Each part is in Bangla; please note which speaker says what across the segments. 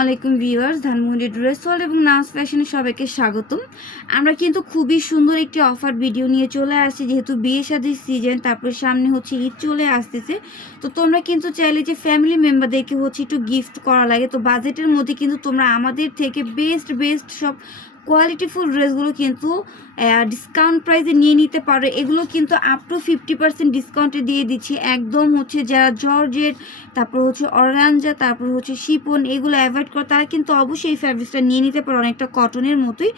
Speaker 1: আলাইকুম ভিউয়ার্স, ধানমন্ডি ড্রেস হল এবং নাচ ফ্যাশনে সবাইকে স্বাগতম। আমরা কিন্তু খুবই সুন্দর একটি অফার ভিডিও নিয়ে চলে আসছি, যেহেতু বিয়ে শাদির সিজন তারপরে সামনে হচ্ছে ঈদ চলে আসতেছে। তো তোমরা কিন্তু চাইলে যে ফ্যামিলি মেম্বারদেরকে হচ্ছে একটু গিফট করা লাগে। তো বাজেটের মধ্যে কিন্তু তোমরা আমাদের থেকে বেস্ট বেস্ট সব কোয়ালিটিফুল ড্রেসগুলো কিন্তু ডিসকাউন্ট প্রাইসে নিয়ে নিতে পারো। এগুলো কিন্তু আপ টু ফিফটি পার্সেন্ট ডিসকাউন্টে দিয়ে দিচ্ছি। একদম হচ্ছে যারা জর্জেট, তারপর হচ্ছে অর্গানজা, তারপর হচ্ছে শিপন, এগুলো অ্যাভয়েড করে তারা কিন্তু অবশ্যই এই ফ্যাব্রিক্সটা নিয়ে নিতে পারো। অনেকটা কটনের মতোই।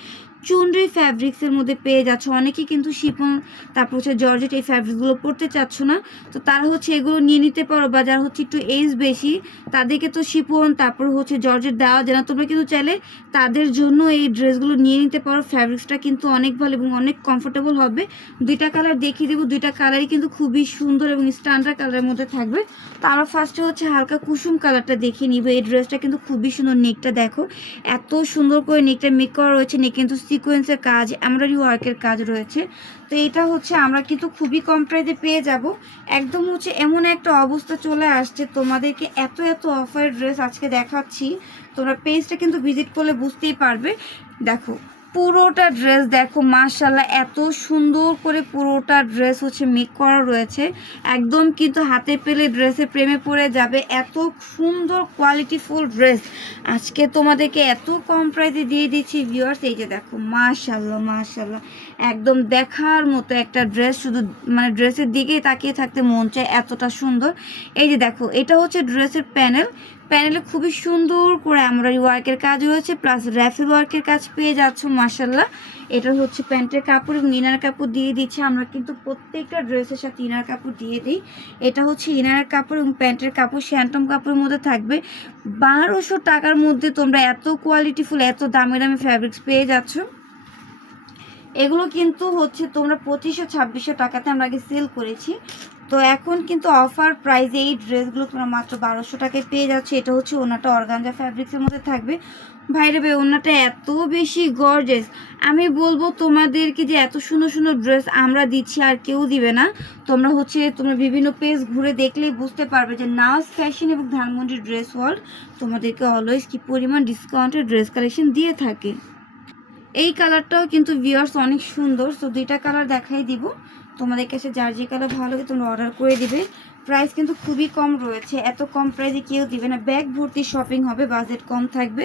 Speaker 1: চুনরি ফ্যাব্রিক্সের মধ্যে পেয়ে যাচ্ছ। অনেকেই কিন্তু শিপন তারপর হচ্ছে জর্জেট এই ফ্যাব্রিক্সগুলো পরতে চাচ্ছ না। তো তারা হচ্ছে এগুলো নিয়ে নিতে পারো বা যারা হচ্ছে একটু এজ বেশি, তাদেরকে তো শিপন তারপর হচ্ছে জর্জেট দেওয়া যায় না। তোমরা কিন্তু চাইলে তাদের জন্য এই ড্রেসগুলো নিয়ে নিতে পারো। ফ্যাব্রিক্সটা কিন্তু অনেক ভালো এবং অনেক কমফোর্টেবল হবে। দুইটা কালার দেখিয়ে দেবো। দুইটা কালারই কিন্তু খুবই সুন্দর এবং স্ট্যান্ডার্ড কালারের মধ্যে থাকবে। তো আমরা ফার্স্টে হচ্ছে হালকা কুসুম কালারটা দেখিয়ে নিব। এই ড্রেসটা কিন্তু খুবই সুন্দর নেকটা দেখো। এত সুন্দর করে নেকটা মেক করা রয়েছে। নেক কিন্তু সিকোয়েন্সের কাজ এমব্রয়ডারি ওয়ার্কের কাজ রয়েছে। তো এটা হচ্ছে আমরা কিন্তু খুবই কম প্রাইসে পেয়ে যাব। একদম হচ্ছে এমন একটা অবস্থা চলে আসছে, তোমাদেরকে এত এত অফার ড্রেস আজকে দেখাচ্ছি। তোমরা পেজটা কিন্তু ভিজিট করলে বুঝতেই পারবে। দেখো পুরোটা ড্রেস দেখো মাশাল্লাহ এত সুন্দর করে পুরোটা ড্রেস হচ্ছে মেক করা রয়েছে। একদম কিন্তু হাতে পেলে ড্রেসে প্রেমে পড়ে যাবে। এত সুন্দর কোয়ালিটিফুল ড্রেস আজকে তোমাদেরকে এত কম প্রাইসে দিয়ে দিচ্ছি ভিউয়ার্স এই যে দেখো মাশাল্লাহ মাশাল্লাহ একদম দেখার মতো একটা ড্রেস শুধু মানে ড্রেসের দিকেই তাকিয়ে থাকতে মন চায় এতটা সুন্দর। এই যে দেখো, এটা হচ্ছে ড্রেসের প্যানেল প্যানেলে খুবই সুন্দর করে এমব্রয়ডারি ওয়ার্কের কাজ রয়েছে, প্লাস র্যাফেল ওয়ার্কের কাজ পেয়ে যাচ্ছ মাসাল্লাহ এটা হচ্ছে প্যান্টের কাপড় এবং ইনার কাপড় দিয়ে দিচ্ছে। আমরা কিন্তু প্রত্যেকটা ড্রেসের সাথে ইনার কাপড় দিয়ে দিই। এটা হচ্ছে ইনার কাপড় এবং প্যান্টের কাপড় শ্যান্টম কাপড়ের মধ্যে থাকবে। বারোশো টাকার মধ্যে তোমরা এত কোয়ালিটিফুল, এত দামি দামি ফ্যাব্রিক্স পেয়ে যাচ্ছ। এগুলো কিন্তু হচ্ছে তোমরা পঁচিশশো, ছাব্বিশশো টাকাতে আমরা আগে সেল করেছি। তো এখন কিন্তু অফার প্রাইসে এই ড্রেসগুলো তোমরা মাত্র বারোশো টাকায় পেয়ে যাচ্ছে। এটা হচ্ছে ওনাটা অর্গানজা ফ্যাব্রিক্সের মধ্যে থাকবে। ভাইরে ভাই, ওনাটা এত বেশি গর্জেস আমি বলব তোমাদেরকে যে এত সুন্দর সুন্দর ড্রেস আমরা দিচ্ছি, আর কেউ দিবে না। তোমরা হচ্ছে তোমরা বিভিন্ন পেজ ঘুরে দেখলেই বুঝতে পারবে যে নার্স ফ্যাশন এবং ধানমন্ডি ড্রেস ওয়ার্ল্ড তোমাদেরকে অলওয়েজ কি পরিমাণ ডিসকাউন্টের ড্রেস কালেকশন দিয়ে থাকে। এই কালারটাও কিন্তু ভিউয়ার্স অনেক সুন্দর। তো দুইটা কালার দেখাই দিব। তোমাদের কাছে যার যে কালার ভালো লাগে তোমরা অর্ডার করে দিবে। প্রাইস কিন্তু খুবই কম রয়েছে। এত কম প্রাইসে কেউ দিবে না। ব্যাগ ভর্তি শপিং হবে বাজেট কম থাকবে।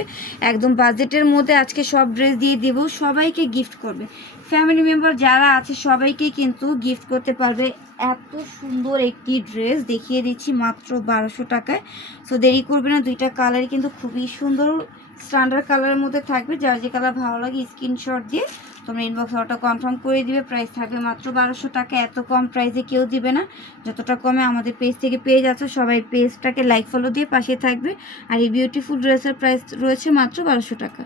Speaker 1: একদম বাজেটের মধ্যে আজকে সব ড্রেস দিয়ে দিব, সবাইকে গিফট করবে। ফ্যামিলি মেম্বার যারা আছে, সবাইকে কিন্তু গিফট করতে পারবে। এত সুন্দর একটি ড্রেস দেখিয়ে দিচ্ছি মাত্র বারোশো টাকায়। সো দেরি করবে না, দুইটা কালারই কিন্তু খুবই সুন্দর। স্ট্যান্ডার্ড কালারের মধ্যে থাকবে। যার যে কালার ভালো লাগে স্ক্রিনশট দিয়ে তোমরা ইনবক্স অর্ডারটা কনফার্ম করে দিবে। প্রাইস থাকবে মাত্র বারোশো টাকা। এত কম প্রাইসে কেউ দিবে না। যতটা কমে আমাদের পেজ থেকে পেয়ে যাচ্ছে, সবাই পেজটাকে লাইক ফলো দিয়ে পাশে থাকবে। আর এই বিউটিফুল ড্রেসের প্রাইস রয়েছে মাত্র বারোশো টাকা।